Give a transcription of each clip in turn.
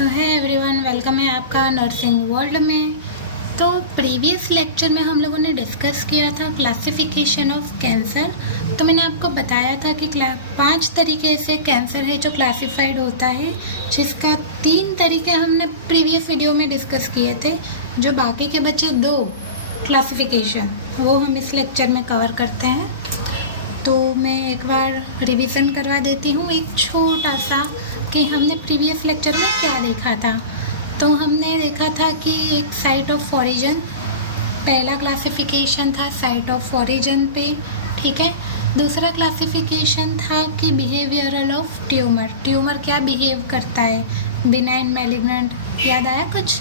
तो है everyone, welcome है आपका नर्सिंग वर्ल्ड में। तो प्रीवियस लेक्चर में हम लोगों ने डिस्कस किया था क्लासिफिकेशन ऑफ कैंसर। तो मैंने आपको बताया था कि 5 तरीके से कैंसर है जो क्लासिफाइड होता है, जिसका 3 तरीके हमने प्रीवियस वीडियो में डिस्कस किए थे। जो बाकी के बचे 2 क्लासिफिकेशन वो हम इस लेक्चर में कवर करते हैं। तो मैं एक बार रिवीजन करवा देती हूँ एक छोटा सा कि हमने प्रीवियस लेक्चर में क्या देखा था। तो हमने देखा था कि एक साइट ऑफ ओरिजिन, पहला क्लासिफिकेशन था साइट ऑफ ओरिजिन पे, ठीक है। दूसरा क्लासिफिकेशन था कि बिहेवियरल ऑफ ट्यूमर, ट्यूमर क्या बिहेव करता है, बिनाइन मैलिग्नेंट, याद आया कुछ।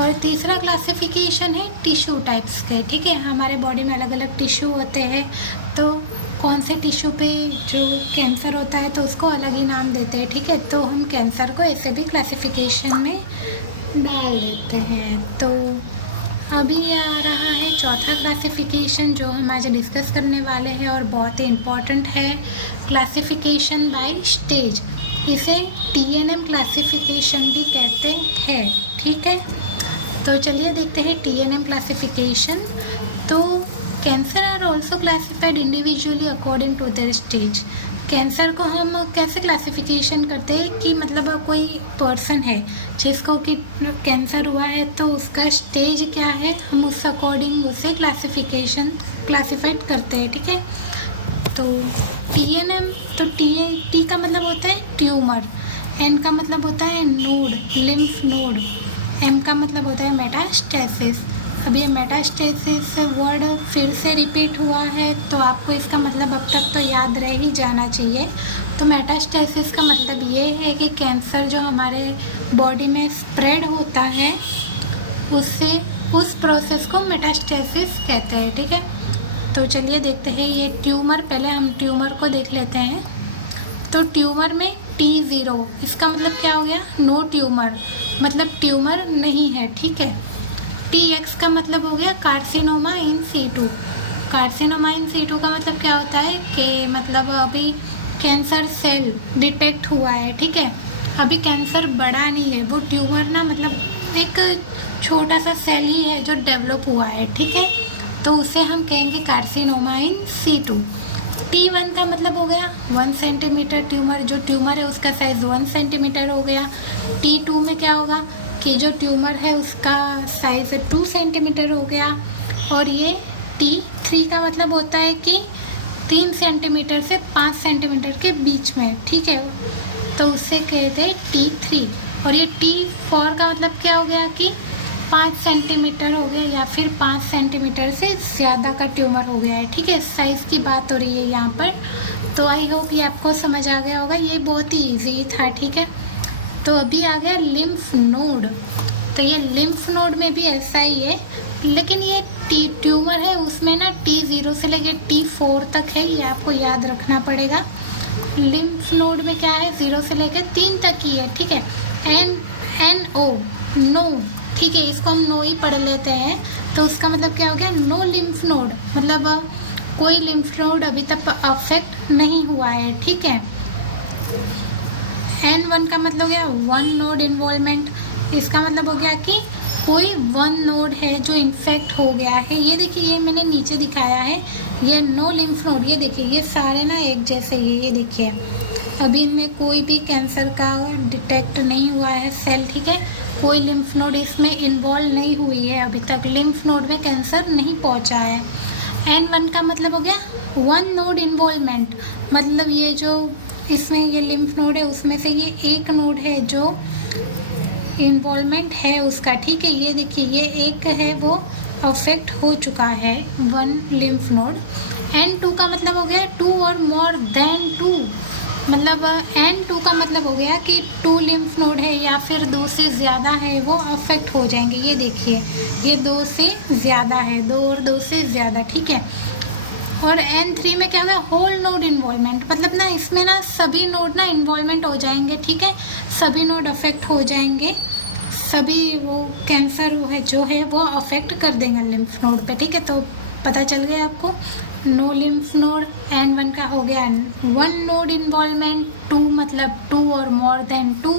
और तीसरा क्लासिफिकेशन है टिश्यू टाइप्स के, ठीक है। हमारे बॉडी में अलग अलग टिश्यू होते हैं, तो कौन से टिश्यू पे जो कैंसर होता है तो उसको अलग ही नाम देते हैं, ठीक है। तो हम कैंसर को ऐसे भी क्लासिफिकेशन में डाल देते हैं। तो अभी आ रहा है चौथा क्लासिफिकेशन जो हम आज डिस्कस करने वाले हैं और बहुत ही इम्पॉर्टेंट है, क्लासिफिकेशन बाय स्टेज। इसे TNM क्लासिफिकेशन भी कहते हैं, ठीक है। तो चलिए देखते हैं TNM क्लासिफिकेशन। तो cancer are also classified individually according to their stage. Cancer को हम कैसे क्लासिफिकेशन करते हैं कि मतलब कोई पर्सन है जिसको कि कैंसर हुआ है तो उसका स्टेज क्या है, हम उस अकॉर्डिंग उसे क्लासिफाइड करते हैं, ठीक है। तो TNM, तो T का मतलब होता है ट्यूमर, N का मतलब होता है नोड, लिम्फ नोड, M का मतलब होता है मेटास्टेसिस। अब ये मेटास्टेसिस वर्ड फिर से रिपीट हुआ है तो आपको इसका मतलब अब तक तो याद रह ही जाना चाहिए। तो मेटास्टेसिस का मतलब ये है कि कैंसर जो हमारे बॉडी में स्प्रेड होता है उससे उस प्रोसेस को मेटास्टेसिस कहते हैं, ठीक है। तो चलिए देखते हैं ये ट्यूमर, पहले हम ट्यूमर को देख लेते हैं। तो ट्यूमर में T0, इसका मतलब क्या हो गया, नो ट्यूमर, मतलब ट्यूमर नहीं है, ठीक है। TX का मतलब हो गया carcinoma in situ. Carcinoma in situ का मतलब क्या होता है कि मतलब अभी कैंसर सेल डिटेक्ट हुआ है, ठीक है। अभी कैंसर बड़ा नहीं है, वो ट्यूमर ना मतलब एक छोटा सा सेल ही है जो डेवलप हुआ है, ठीक है। तो उसे हम कहेंगे कार्सिनोमा इन सीटू। T1 का मतलब हो गया 1 सेंटीमीटर ट्यूमर, जो ट्यूमर है उसका साइज़ 1 सेंटीमीटर हो गया। T2 में क्या होगा कि जो ट्यूमर है उसका साइज़ 2 सेंटीमीटर हो गया। और ये T3 का मतलब होता है कि 3 सेंटीमीटर से 5 सेंटीमीटर के बीच में, ठीक है, तो उससे कहते हैं T3। और ये T4 का मतलब क्या हो गया कि 5 सेंटीमीटर हो गया या फिर 5 सेंटीमीटर से ज़्यादा का ट्यूमर हो गया है, ठीक है। साइज़ की बात हो रही है यहाँ पर। तो आई होप ये आपको समझ आ गया होगा, ये बहुत ही ईजी था, ठीक है। तो अभी आ गया लिम्फ नोड। तो ये लिम्फ नोड में भी ऐसा ही है, लेकिन ये ट्यूमर है उसमें ना T0 से लेकर T4 तक है, ये आपको याद रखना पड़ेगा। लिम्फ नोड में क्या है, 0 से लेकर 3 तक ही है, ठीक है। NO, नो, ठीक है, इसको हम नो ही पढ़ लेते हैं। तो उसका मतलब क्या हो गया, नो लिम्फ नोड, मतलब कोई लिम्फ नोड अभी तक अफेक्ट नहीं हुआ है, ठीक है। N1 का मतलब हो गया 1 नोड इन्वॉल्वमेंट, इसका मतलब हो गया कि कोई 1 नोड है जो इन्फेक्ट हो गया है। ये देखिए, ये मैंने नीचे दिखाया है, ये नो लिम्फ नोड, ये देखिए ये सारे ना एक जैसे ये देखिए अभी इनमें कोई भी कैंसर का डिटेक्ट नहीं हुआ है सेल, ठीक है। कोई लिम्फ नोड इसमें इन्वॉल्व नहीं हुई है अभी तक, लिम्फ नोड में कैंसर नहीं पहुंचा है। N1 का मतलब हो गया 1 नोड इन्वॉल्वमेंट, मतलब ये जो इसमें ये लिम्फ नोड है उसमें से ये एक नोड है जो इन्वॉल्वमेंट है उसका, ठीक है। ये देखिए ये एक है वो अफेक्ट हो चुका है 1 लिम्फ नोड। N2 का मतलब हो गया 2 और मोर देन 2, मतलब N2 का मतलब हो गया कि 2 लिम्फ नोड है या फिर 2 से ज़्यादा है वो अफेक्ट हो जाएंगे। ये देखिए ये 2 से ज़्यादा है, 2 और 2 से ज़्यादा, ठीक है। और N3 में क्या होगा, होल नोड इन्वॉल्वमेंट, मतलब ना इसमें ना सभी नोड ना इन्वॉल्वमेंट हो जाएंगे, ठीक है। सभी नोड अफेक्ट हो जाएंगे, सभी वो कैंसर है जो है वो अफेक्ट कर देंगे लिम्फ नोड पे, ठीक है। तो पता चल गया आपको। No lymph node. N1 का हो गया 1 नोड इन्वॉल्वमेंट, 2 मतलब 2 और मोर देन 2,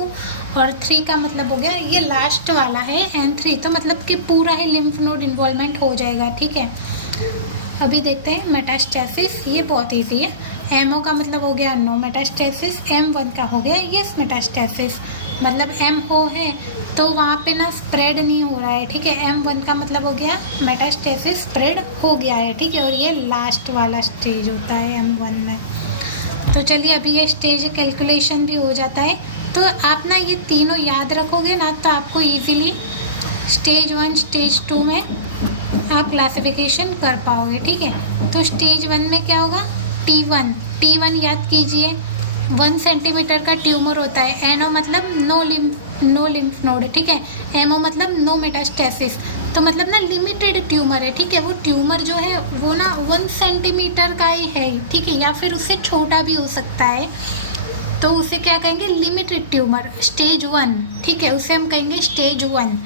और 3 का मतलब हो गया ये लास्ट वाला है N3, तो मतलब कि पूरा ही लिम्फ नोड इन्वॉल्वमेंट हो जाएगा। ठीक है, अभी देखते हैं मेटास्टेसिस, ये बहुत ईजी है। एमओ का मतलब हो गया नो मेटास्टेसिस, M1 का हो गया यस मेटास्टेसिस, मतलब एम हो है तो वहाँ पे ना स्प्रेड नहीं हो रहा है। ठीक है, M1 का मतलब हो गया मेटास्टेसिस स्प्रेड हो गया है। ठीक है, और ये लास्ट वाला स्टेज होता है M1 में। तो चलिए अभी ये स्टेज कैलकुलेशन भी हो जाता है। तो आप ना ये तीनों याद रखोगे ना तो आपको इजीली स्टेज 1 स्टेज 2 में आप क्लासिफिकेशन कर पाओगे। ठीक है, तो स्टेज 1 में क्या होगा, T1 याद कीजिए 1 सेंटीमीटर का ट्यूमर होता है। एनओ मतलब नो लिम्फ नोड है। ठीक है, एमओ मतलब नो मेटास्टेसिस, तो मतलब ना लिमिटेड ट्यूमर है। ठीक है, वो ट्यूमर जो है वो ना 1 सेंटीमीटर का ही है। ठीक है, या फिर उससे छोटा भी हो सकता है, तो उसे क्या कहेंगे, लिमिटेड ट्यूमर, स्टेज 1। ठीक है, उसे हम कहेंगे स्टेज 1।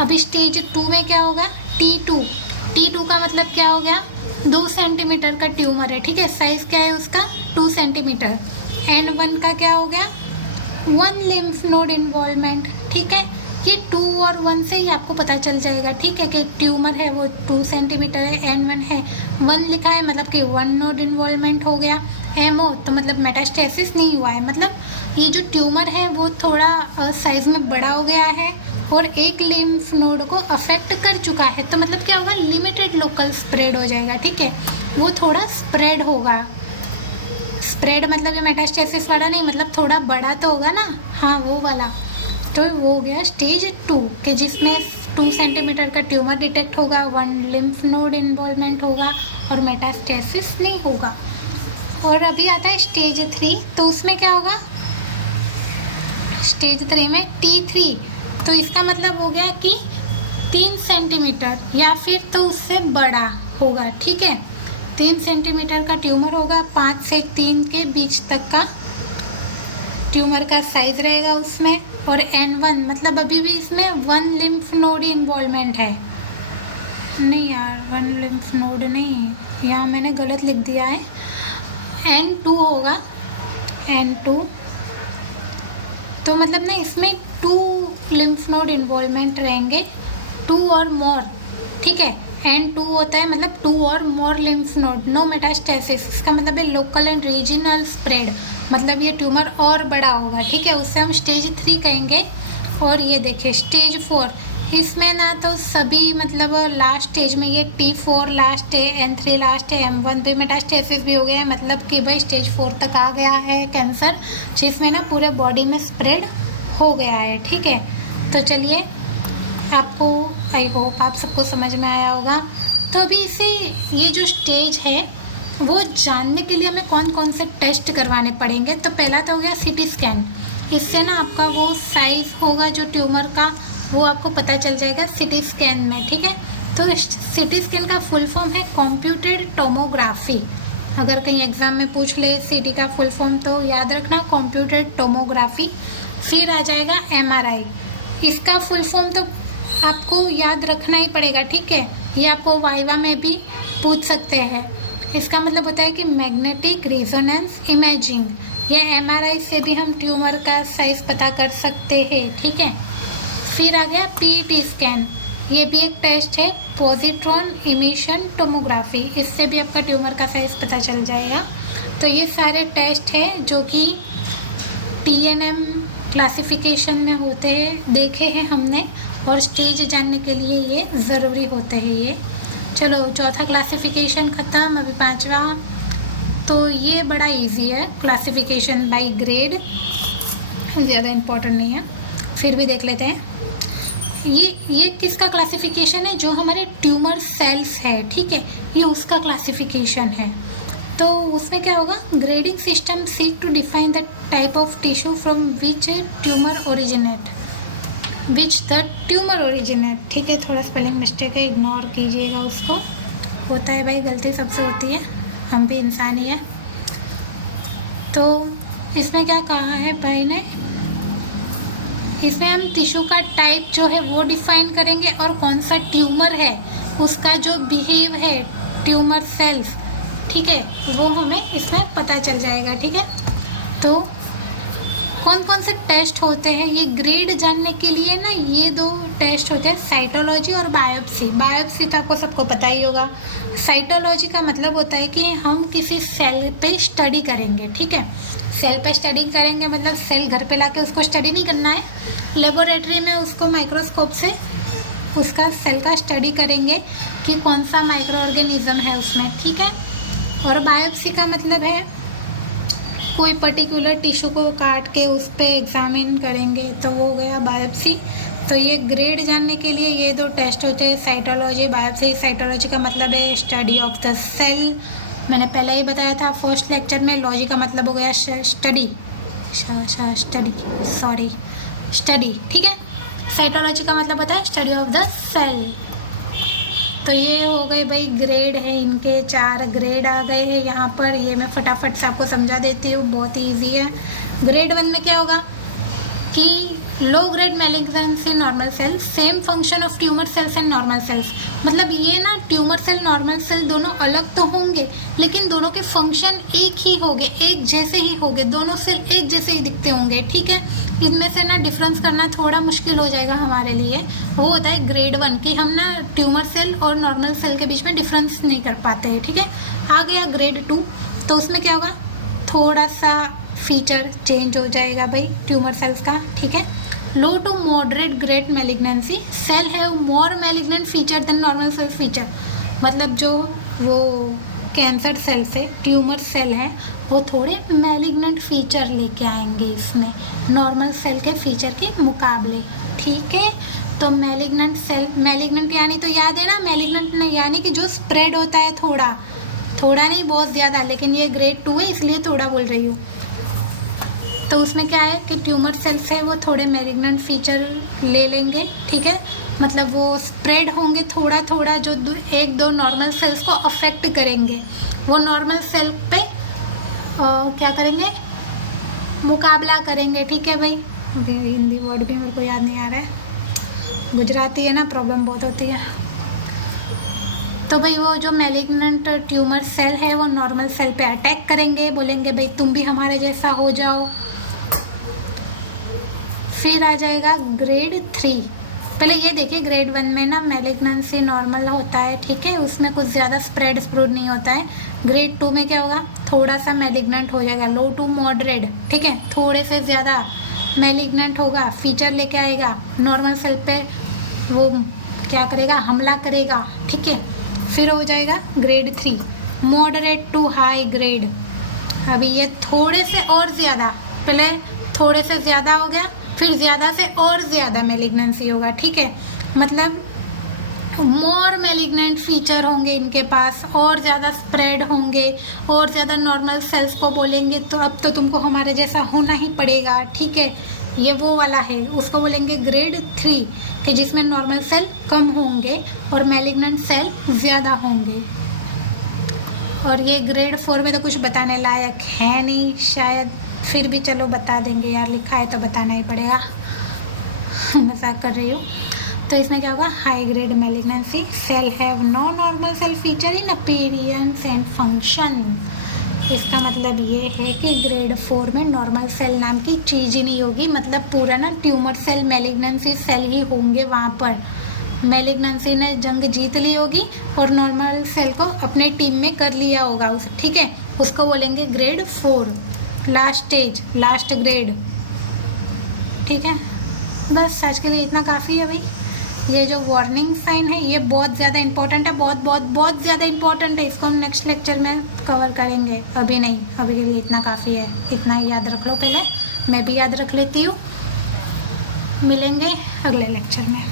अभी स्टेज 2 में क्या होगा, T2 का मतलब क्या हो गया, 2 सेंटीमीटर का ट्यूमर है। ठीक है, साइज क्या है उसका 2 सेंटीमीटर। N1 का क्या हो गया, 1 लिम्फ नोड इन्वॉल्वमेंट। ठीक है, ये 2 और 1 से ही आपको पता चल जाएगा। ठीक है, कि ट्यूमर है वो 2 सेंटीमीटर है, N1 है 1 लिखा है मतलब कि 1 नोड इन्वॉल्वमेंट हो गया। एमओ तो मतलब मेटास्टेसिस नहीं हुआ है, मतलब ये जो ट्यूमर है वो थोड़ा साइज में बड़ा हो गया है और एक लिम्फ नोड को अफेक्ट कर चुका है, तो मतलब क्या होगा, लिमिटेड लोकल स्प्रेड हो जाएगा। ठीक है, वो थोड़ा स्प्रेड होगा। स्प्रेड मतलब ये मेटास्टेसिस वाला नहीं, मतलब थोड़ा बड़ा तो होगा ना, हाँ वो वाला। तो वो हो गया स्टेज 2 के जिसमें 2 सेंटीमीटर का ट्यूमर डिटेक्ट होगा, 1 लिम्फ नोड इन्वॉल्वमेंट होगा और मेटास्टेसिस नहीं होगा। और अभी आता है स्टेज 3, तो उसमें क्या होगा, स्टेज 3 में T3, तो इसका मतलब हो गया कि 3 सेंटीमीटर या फिर तो उससे बड़ा होगा। ठीक है, 3 सेंटीमीटर का ट्यूमर होगा, 5 से 3 के बीच तक का ट्यूमर का साइज रहेगा उसमें। और N1 मतलब अभी भी इसमें 1 लिम्फ नोड इन्वॉल्वमेंट है, नहीं यार 1 लिम्फ नोड नहीं, यहाँ मैंने गलत लिख दिया है, N2 होगा, N2, तो मतलब ना इसमें 2 लिम्फ नोड इन्वॉल्वमेंट रहेंगे, 2 और मोर। ठीक है, N2 होता है मतलब 2 और मोर लिम्फ नोड, नो मेटास्टेसिस, इसका मतलब है लोकल एंड रीजनल स्प्रेड, मतलब ये ट्यूमर और बड़ा होगा। ठीक है, उससे हम स्टेज 3 कहेंगे। और ये देखिए स्टेज 4, इसमें ना तो सभी मतलब लास्ट स्टेज में ये T4 लास्ट है, N3 लास्ट है, M1 भी मेटास्टेसिस भी हो गया है, मतलब कि भाई स्टेज 4 तक आ गया है कैंसर, जिसमें ना पूरे बॉडी में स्प्रेड हो गया है। ठीक है, तो चलिए आपको आई होप आप सबको समझ में आया होगा। तो अभी इसे ये जो स्टेज है वो जानने के लिए हमें कौन कौन से टेस्ट करवाने पड़ेंगे। तो पहला तो हो गया CT स्कैन, इससे ना आपका वो साइज़ होगा जो ट्यूमर का वो आपको पता चल जाएगा CT स्कैन में। ठीक है, तो CT स्कैन का फुल फॉर्म है कंप्यूटेड टोमोग्राफी। अगर कहीं एग्ज़ाम में पूछ ले CT का फुल फॉर्म तो याद रखना कंप्यूटेड टोमोग्राफी। फिर आ जाएगा MRI, इसका फुल फॉर्म तो आपको याद रखना ही पड़ेगा। ठीक है, ये आपको वाइवा में भी पूछ सकते हैं। इसका मतलब होता है कि मैग्नेटिक रेजोनेंस इमेजिंग, या MRI से भी हम ट्यूमर का साइज़ पता कर सकते हैं। ठीक है, फिर आ गया PET स्कैन, ये भी एक टेस्ट है, पॉजिट्रॉन इमिशन टोमोग्राफी, इससे भी आपका ट्यूमर का साइज़ पता चल जाएगा। तो ये सारे टेस्ट हैं जो कि TNM क्लासिफिकेशन में होते हैं, देखे हैं हमने, और स्टेज जानने के लिए ये ज़रूरी होते हैं ये। चलो चौथा क्लासिफिकेशन ख़त्म, अभी पांचवा। तो ये बड़ा इजी है, क्लासिफिकेशन बाय ग्रेड, ज़्यादा इम्पोर्टेंट नहीं है, फिर भी देख लेते हैं। ये किसका क्लासिफिकेशन है, जो हमारे ट्यूमर सेल्स है। ठीक है, ये उसका क्लासिफिकेशन है। तो उसमें क्या होगा, grading system seek to define the type of tissue from which tumour originate. ठीक है, थोड़ा स्पेलिंग मिस्टेक है, इग्नोर कीजिएगा उसको, होता है भाई, गलती सबसे होती है, हम भी इंसान ही है। तो इसमें क्या कहा है भाई ने, इसमें हम टिश्यू का टाइप जो है वो डिफाइन करेंगे और कौन सा ट्यूमर है उसका जो बिहेव है ट्यूमर सेल्स ठीक है, वो हमें इसमें पता चल जाएगा। ठीक है, तो कौन कौन से टेस्ट होते हैं ये ग्रेड जानने के लिए ना, ये 2 टेस्ट होते हैं, साइटोलॉजी और बायोप्सी। बायोप्सी तो आपको सबको पता ही होगा। साइटोलॉजी का मतलब होता है कि हम किसी सेल पे स्टडी करेंगे। ठीक है, सेल पे स्टडी करेंगे मतलब सेल घर पे लाके उसको स्टडी नहीं करना है, लेबोरेटरी में उसको माइक्रोस्कोप से उसका सेल का स्टडी करेंगे कि कौन सा माइक्रो ऑर्गेनिज्म है उसमें। ठीक है, और बायोप्सी का मतलब है कोई पर्टिकुलर टिश्यू को काट के उस पर एग्जामिन करेंगे, तो वो हो गया बायोप्सी। तो ये ग्रेड जानने के लिए ये 2 टेस्ट होते हैं, साइटोलॉजी, बायोप्सी। साइटोलॉजी का मतलब है स्टडी ऑफ द सेल, मैंने पहले ही बताया था फर्स्ट लेक्चर में। लॉजी का मतलब हो गया स्टडी। ठीक है, साइटोलॉजी का मतलब होता है स्टडी ऑफ द सेल। तो ये हो गए भाई ग्रेड है, इनके 4 ग्रेड आ गए हैं यहाँ पर। ये मैं फटाफट से आपको समझा देती हूँ, बहुत ही ईजी है। ग्रेड 1 में क्या होगा कि low grade malignancy normal cell, same function of tumour cells and normal cells. मतलब ये ना ट्यूमर सेल नॉर्मल सेल दोनों अलग तो होंगे लेकिन दोनों के फंक्शन एक ही होंगे, एक जैसे ही होंगे, दोनों सेल एक जैसे ही दिखते होंगे। ठीक है, इनमें से ना डिफरेंस करना थोड़ा मुश्किल हो जाएगा हमारे लिए। वो होता है ग्रेड 1 कि हम ना ट्यूमर सेल और नॉर्मल सेल के बीच में डिफरेंस नहीं कर पाते हैं। ठीक है, आ गया ग्रेड 2, तो उसमें क्या होगा, थोड़ा सा फीचर चेंज हो जाएगा भाई ट्यूमर सेल्स का। ठीक है, low to moderate grade malignancy, cell have more malignant feature than normal cell feature. मतलब जो वो कैंसर सेल से ट्यूमर सेल है वो थोड़े मैलिग्नेंट फीचर लेके आएंगे इसमें नॉर्मल सेल के फीचर के मुकाबले। ठीक है, तो मैलिग्नेंट सेल, मैलिग्नेंट यानी तो याद है ना, मैलिग्नेंट यानी कि जो स्प्रेड होता है, थोड़ा नहीं बहुत ज़्यादा, लेकिन ये ग्रेड 2 है इसलिए थोड़ा बोल रही हूँ। तो उसमें क्या है कि ट्यूमर सेल्स है वो थोड़े मैलिग्नेंट फीचर ले लेंगे। ठीक है, मतलब वो स्प्रेड होंगे थोड़ा थोड़ा, जो 1-2 नॉर्मल सेल्स को अफेक्ट करेंगे। वो नॉर्मल सेल पे क्या करेंगे, मुकाबला करेंगे। ठीक है भाई, हिंदी वर्ड भी मेरे को याद नहीं आ रहा है, गुजराती है ना, प्रॉब्लम बहुत होती है। तो भाई वो जो मैलिग्नेंट ट्यूमर सेल है वो नॉर्मल सेल पे अटैक करेंगे, बोलेंगे भाई तुम भी हमारे जैसा हो जाओ। फिर आ जाएगा ग्रेड 3। पहले ये देखिए, ग्रेड 1 में ना मैलिग्नेंसी नॉर्मल होता है। ठीक है, उसमें कुछ ज़्यादा स्प्रेड नहीं होता है। ग्रेड 2 में क्या होगा, थोड़ा सा मैलिग्नेंट हो जाएगा, लो टू मॉडरेट। ठीक है, थोड़े से ज़्यादा मैलिग्नेंट होगा, फीचर लेके आएगा, नॉर्मल सेल पे वो क्या करेगा, हमला करेगा। ठीक है, फिर हो जाएगा grade 3, moderate to high grade. अभी ये थोड़े से और ज़्यादा, पहले थोड़े से ज़्यादा हो गया, फिर ज़्यादा से और ज़्यादा मैलिग्नेंसी होगा। ठीक है, मतलब मोर मैलिग्नेंट फीचर होंगे इनके पास, और ज़्यादा स्प्रेड होंगे, और ज़्यादा नॉर्मल सेल्स को बोलेंगे तो अब तो तुमको हमारे जैसा होना ही पड़ेगा। ठीक है, ये वो वाला है, उसको बोलेंगे ग्रेड 3 कि जिसमें नॉर्मल सेल कम होंगे और मैलिग्नेंट सेल ज़्यादा होंगे। और ये ग्रेड 4 में तो कुछ बताने लायक है नहीं शायद, फिर भी चलो बता देंगे यार, लिखा है तो बताना ही पड़ेगा। मजाक कर रही हूँ। तो इसमें क्या होगा, high grade malignancy, cell have no normal cell feature in appearance and function. इसका मतलब ये है कि ग्रेड 4 में नॉर्मल सेल नाम की चीज़ ही नहीं होगी, मतलब पूरा ना ट्यूमर सेल मैलिग्नेंसी सेल ही होंगे वहाँ पर। मैलिग्नेंसी ने जंग जीत ली होगी और नॉर्मल सेल को अपने टीम में कर लिया होगा उस। ठीक है, उसको बोलेंगे grade 4, last stage, last grade. ठीक है, बस आज के लिए इतना काफ़ी है भाई। ये जो वार्निंग साइन है ये बहुत ज़्यादा इंपॉर्टेंट है, बहुत बहुत बहुत ज़्यादा इंपॉर्टेंट है। इसको हम नेक्स्ट लेक्चर में कवर करेंगे, अभी नहीं, अभी के लिए इतना काफ़ी है। इतना ही याद रख लो, पहले मैं भी याद रख लेती हूँ। मिलेंगे अगले लेक्चर में।